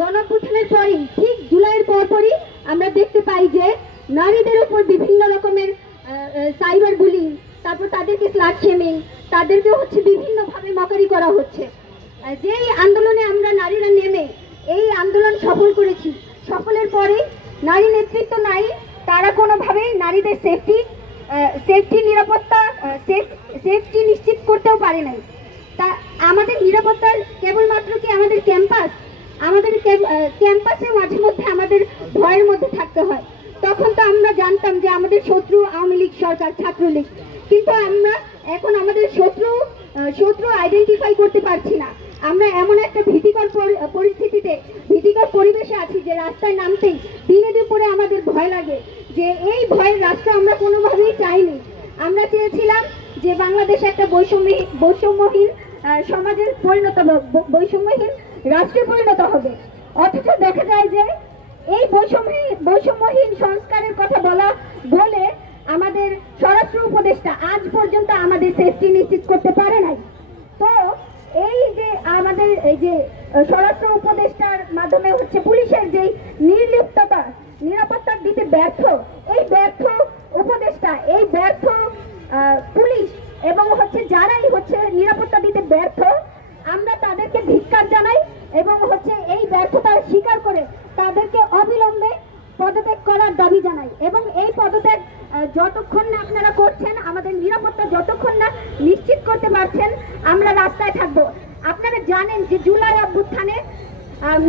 গণ পরই, ঠিক জুলাইয়ের পরপরই আমরা দেখতে পাই যে নারীদের উপর বিভিন্ন রকমের সাইবার বুলিং তারপর তাদেরকে স্লাট শেমিং তাদেরকে হচ্ছে বিভিন্নভাবে মকারি করা হচ্ছে। যেই আন্দোলনে আমরা নারীরা নেমে, এই আন্দোলন সফল করেছি। সফলের পরে নারী নেতৃত্ব নাই, তারা কোনোভাবেই নারীদের সেফটি সেফটি নিরাপত্তা সেফটি নিশ্চিত করতেও পারে নাই। তা আমাদের নিরাপত্তার কেবলমাত্র কি আমাদের ক্যাম্পাস আমাদের ক্যাম্পাসে মাঝে মধ্যে আমাদের ভয়ের মধ্যে থাকতে হয়। তখন তো আমরা জানতাম যে আমাদের শত্রু আওয়ামী লীগ সরকার, ছাত্রলীগ। কিন্তু আমরা এখন আমাদের শত্রু শত্রু আইডেন্টিফাই করতে পারছি না। আমরা এমন একটা ভীতিকর পরি- পরিস্থিতিতে, ভীতিকর পরিবেশে আছি যে রাস্তায় নামতেই দিনে দুপুরে আমাদের ভয় লাগে। যে এই ভয়ের রাষ্ট্র আমরা কোনোভাবেই চাইনি। আমরা চেয়েছিলাম যে বাংলাদেশ একটা বৈষম্য বৈষম্যহীন সমাজের পরিণত বৈষম্যহীন রাষ্ট্রে পরিণত হবে। অথচ দেখা যায় যে এই বৈষম্যহীন বৈষম্যহীন সংস্কারের কথা বলা, বলে আমাদের স্বরাষ্ট্র উপদেষ্টা আজ পর্যন্ত আমাদের সেফটি নিশ্চিত করতে পারে নাই। তো এই যে আমাদের, এই যে স্বরাষ্ট্র উপদেষ্টার মাধ্যমে হচ্ছে পুলিশের যেই নির্লিপ্ততা, নিরাপত্তা দিতে ব্যর্থ, এই ব্যর্থ উপদেষ্টা, এই ব্যর্থ আহ, পুলিশ এবং হচ্ছে যারাই হচ্ছে নিরাপত্তা দিতে ব্যর্থ আমরা তাদেরকে ধিক্কার জানাই এবং হচ্ছে এই ব্যর্থতা স্বীকার করে তাদেরকে অবিলম্বে পদত্যাগ করার দাবি জানাই এবং এই পদত্যাগ যতক্ষণ না আপনারা করছেন, আমাদের নিরাপত্তা যতক্ষণ না নিশ্চিত করতে পারছেন, আমরা রাস্তায় থাকব। আপনারা জানেন যে জুলাই অভ্যুত্থানে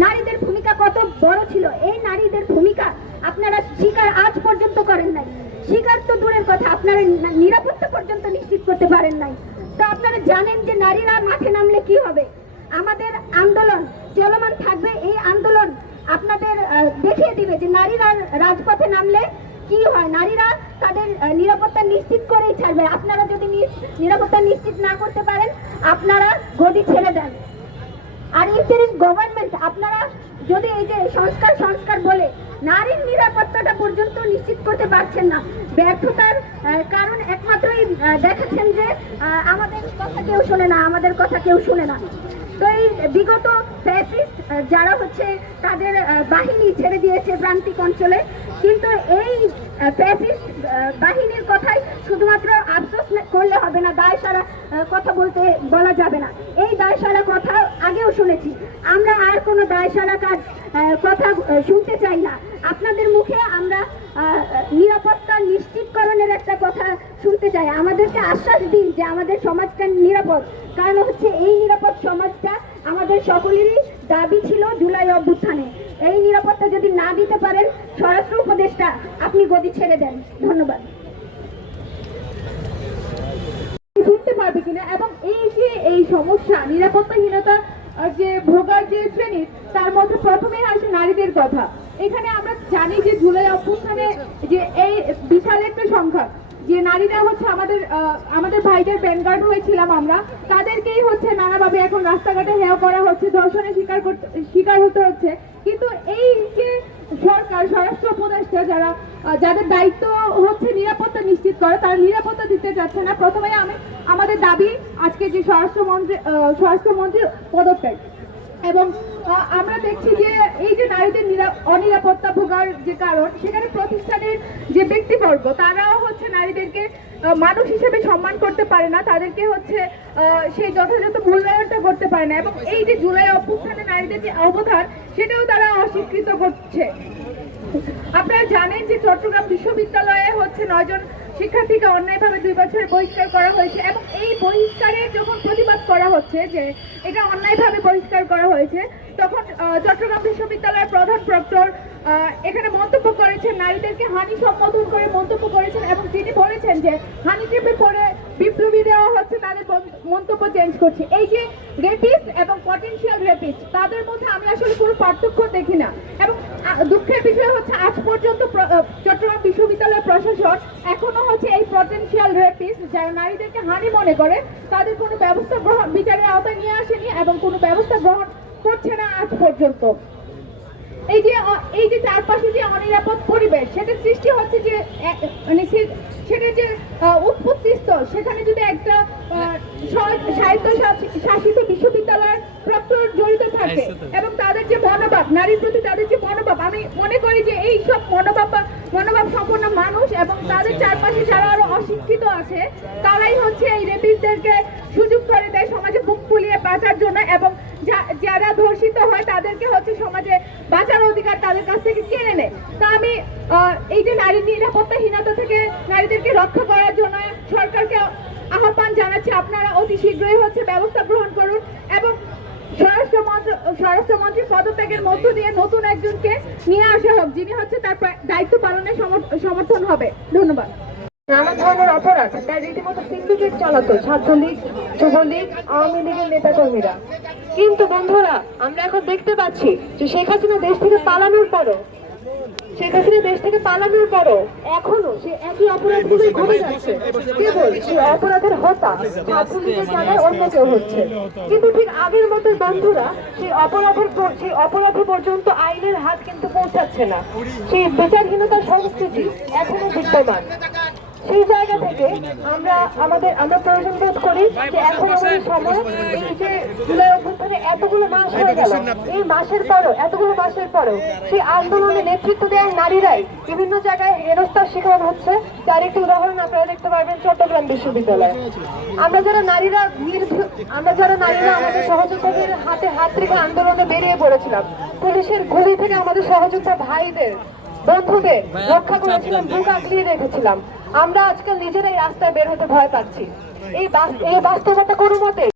নারীদের ভূমিকা কত বড় ছিল। এই নারীদের ভূমিকা আপনারা স্বীকার আজ পর্যন্ত করেন নাই। স্বীকার তো দূরের কথা, আপনারা নিরাপত্তা পর্যন্ত নিশ্চিত করতে পারেন নাই। তো আপনারা জানেন যে নারীরা মাঠে নামলে কি হবে? আমাদের আন্দোলন চলমান থাকবে এই আন্দোলন আপনাদের আহ, দেখিয়ে দিবে যে নারীরা রাজপথে নামলে কি হয়? নারীরা তাদের নিরাপত্তা নিশ্চিত করেই ছাড়বে। আপনারা যদি নিরাপত্তা নিশ্চিত না করতে পারেন, আপনারা গদি ছেড়ে দেন। আর ইন্টারিম গভর্নমেন্ট আপনারা যদি এই যে সংস্কার সংস্কার বলে, নারীর নিরাপত্তাটা পর্যন্ত নিশ্চিত করতে পারছেন না, ব্যর্থতার কারণ একমাত্রই দেখাচ্ছেন যে আমাদের কথা কেউ শোনে না, আমাদের কথা কেউ শুনে না। তো এই বিগত ফ্যাসিস্ট যারা হচ্ছে তাদের বাহিনী ছেড়ে দিয়েছে প্রান্তিক অঞ্চলে, কিন্তু এই ফ্যাসিস্ট বাহিনীর কথাই শুধুমাত্র আফসোস করলে হবে না দায় সারা কথা বলতে বলা যাবে না। এই দায় সারা কথা আগেও শুনেছি। আমরা আর কোনো দায় সারা কাজ কথা শুনতে চাই না। আপনাদের মুখে আমরা নিরাপত্তা নিশ্চিতকরণের একটা কথা শুনতে চাই। আমাদেরকে আশ্বাস দিন যে আমাদের সমাজটা নিরাপদ। কারণ হচ্ছে এই নিরাপদ সমাজটা আমাদের সকলেরই দাবি ছিল জুলাই অভ্যুত্থানে। এই নিরাপত্তা যদি না দিতে পারেন, স্বরাষ্ট্র উপদেষ্টা, আপনি গদি ছেড়ে দেন। ধন্যবাদ। পারবে কিনা? এবং এই যে এই সমস্যা, নিরাপত্তাহীনতা যে ভোগার যে শ্রেণি, তার মধ্যে প্রথমেই আসে নারীদের কথা। এখানে আমরা জানি যে জুলাই অভ্যুত্থানে যে এই বিশাল একটা সংখ্যা, যে নারীরা হচ্ছে আমাদের আমাদের ভাইদের ব্যানগার্ড হয়েছিলাম আমরা। তাদেরকেই হচ্ছে নানাভাবে এখন রাস্তাঘাটে হেয় করা হচ্ছে, ধর্ষণের শিকার করতে, শিকার হতে হচ্ছে। কিন্তু এই যে সরকার, স্বরাষ্ট্র উপদেষ্টা যারা যাদের দায়িত্ব হচ্ছে নিরাপত্তা নিশ্চিত করে, তারা নিরাপত্তা দিতে যাচ্ছে না। প্রথমে আমি, আমাদের দাবি আজকে যে স্বরাষ্ট্রমন্ত্রী স্বরাষ্ট্রমন্ত্রীর পদত্যাগ। এবং আমরা দেখছি যে এই যে নারীদের নিরা- অনিরাপত্তা ভোগার যে কারণ, সেখানে প্রতিষ্ঠানের যে ব্যক্তিবর্গ, তারাও হচ্ছে নারীদেরকে মানুষ হিসেবে সম্মান করতে পারে না, তাদেরকে হচ্ছে সেই যথাযথ মূল্যায়নটা করতে পারে না এবং এই যে জুলাই অভ্যুত্থানে নারীদের যে অবদান, সেটাও তারা অস্বীকৃত করছে। আপনারা জানেন যে চট্টগ্রাম বিশ্ববিদ্যালয়ে হচ্ছে নয়জন শিক্ষার্থীকে অন্যায়ভাবে দুই বছরের বহিষ্কার করা হয়েছে এবং এই বহিষ্কারের যখন প্রতিবাদ করা হচ্ছে যে এটা অন্যায়ভাবে বহিষ্কার করা হয়েছে তখন চট্টগ্রাম বিশ্ববিদ্যালয়ের প্রধান প্রক্টর এখানে মন্তব্য করেছেন নারীদেরকে হানি সম্বোধন করে মন্তব্য করেছেন এবং তিনি বলেছেন যে হানি ট্রিপে পরে বিপ্লবী দেওয়া হচ্ছে তাদের মন্তব্য চেঞ্জ করছে। এই যে রেপিস্ট এবং পটেনশিয়াল রেপিস্ট তাদের মধ্যে আমি আসলে কোনো পার্থক্য দেখি না। এবং দুঃখের বিষয় হচ্ছে আজ পর্যন্ত চট্টগ্রাম বিশ্ববিদ্যালয়ের প্রশাসন এখনও হচ্ছে এই পটেনশিয়াল রেপিস্ট যারা নারীদেরকে হানি মনে করে, তাদের কোনো ব্যবস্থা গ্রহণ বিচারের আওতায় নিয়ে আসেনি এবং কোনো ব্যবস্থা গ্রহণ করছে না আজ পর্যন্ত। এই যে এই যে চারপাশে যে অনিরাপদ পরিবেশ সেটা সৃষ্টি হচ্ছে যে মানে সেটা যে উৎপত্তি স্থল সেখানে যদি একটা আহ, স- স্বায়ত্ত শা- শাসিত বিশ্ববিদ্যালয়ের প্রক্টর জড়িত থাকে এবং তাদের যে মনোভাব নারীর প্রতি তাদের যে মনোভাব আমি মনে করি যে এই সব মনোভাব মনোভাব সম্পন্ন মানুষ এবং তাদের চারপাশে যারা আরও অশিক্ষিত আছে তারাই হচ্ছে এই রেপিসদেরকে সুযোগ করে দেয় সমাজে বুক ফুলিয়ে বাঁচার জন্য এবং যারা ধর্ষিত হয় তাদেরকে হচ্ছে সমাজে বাঁচার অধিকার তাদের কাছ থেকে কেড়ে নেয়। তা আমি এই যে নারী নিরাপত্তাহীনতা থেকে নারীদেরকে রক্ষা করার জন্য সরকারকে আহ্বান জানাচ্ছি, আপনারা অতি শীঘ্রই হচ্ছে ব্যবস্থা গ্রহণ করুন এবং স্বরাষ্ট্রমন্ত্র স্বরাষ্ট্রমন্ত্রী পদত্যাগের মধ্য দিয়ে নতুন একজনকে নিয়ে আসা হোক, যিনি হচ্ছে তার দায়িত্ব পালনে সমর- সমর্থন হবে। ধন্যবাদ। নানা ধরনের অপরাধ। তার রীতিমতো সিন্ডিকেট চালাতো ছাত্রলীগ যুবলীগ আওয়ামী লীগের নেতাকর্মীরা। কিন্তু বন্ধুরা আমরা এখন দেখতে পাচ্ছি যে শেখ হাসিনা দেশ থেকে পালানোর পরও শেখ হাসিনা দেশ থেকে পালানোর পরও এখনও সে একই অপরাধগুলো ঘটে যাচ্ছে। কেবল সেই অপরাধের হতা ছাত্রলীগের জায়গায় অন্য কেউ হচ্ছে। কিন্তু ঠিক আগের মতো বন্ধুরা সেই অপরাধের পর- সেই অপরাধী পর্যন্ত আইনের হাত কিন্তু পৌঁছাচ্ছে না। সেই বিচারহীনতার সংস্কৃতি এখনও বিদ্যমান। সেই জায়গা থেকে আমরা আমাদের, আমরা প্রয়োজন বোধ করি যে এখন আমাদের সময় এই যে জুলাই অভ্যুত্থানে এতগুলো মাস হয়ে গেল, এই মাসের পরও, এতগুলো মাসের পরও সেই আন্দোলনে নেতৃত্ব দেওয়ার নারীরাই বিভিন্ন জায়গায় হেনস্থার শিকার হচ্ছে। তার একটি উদাহরণ আপনারা দেখতে পারবেন চট্টগ্রাম বিশ্ববিদ্যালয়ে। আমরা যারা নারীরা আমরা যারা নারীরা আমাদের সহযোদ্ধাদের হাতে হাত রেখে আন্দোলনে বেরিয়ে পড়েছিলাম, পুলিশের গুলি থেকে আমাদের সহযোদ্ধা ভাইদের, বন্ধুদের রক্ষা করেছিলাম, বুক আগলিয়ে রেখেছিলাম। আমরা আজকাল নিজেরাই রাস্তায় বের হতে ভয় পাচ্ছি। এই বাস- এই বাস্তবতা কোনো মতে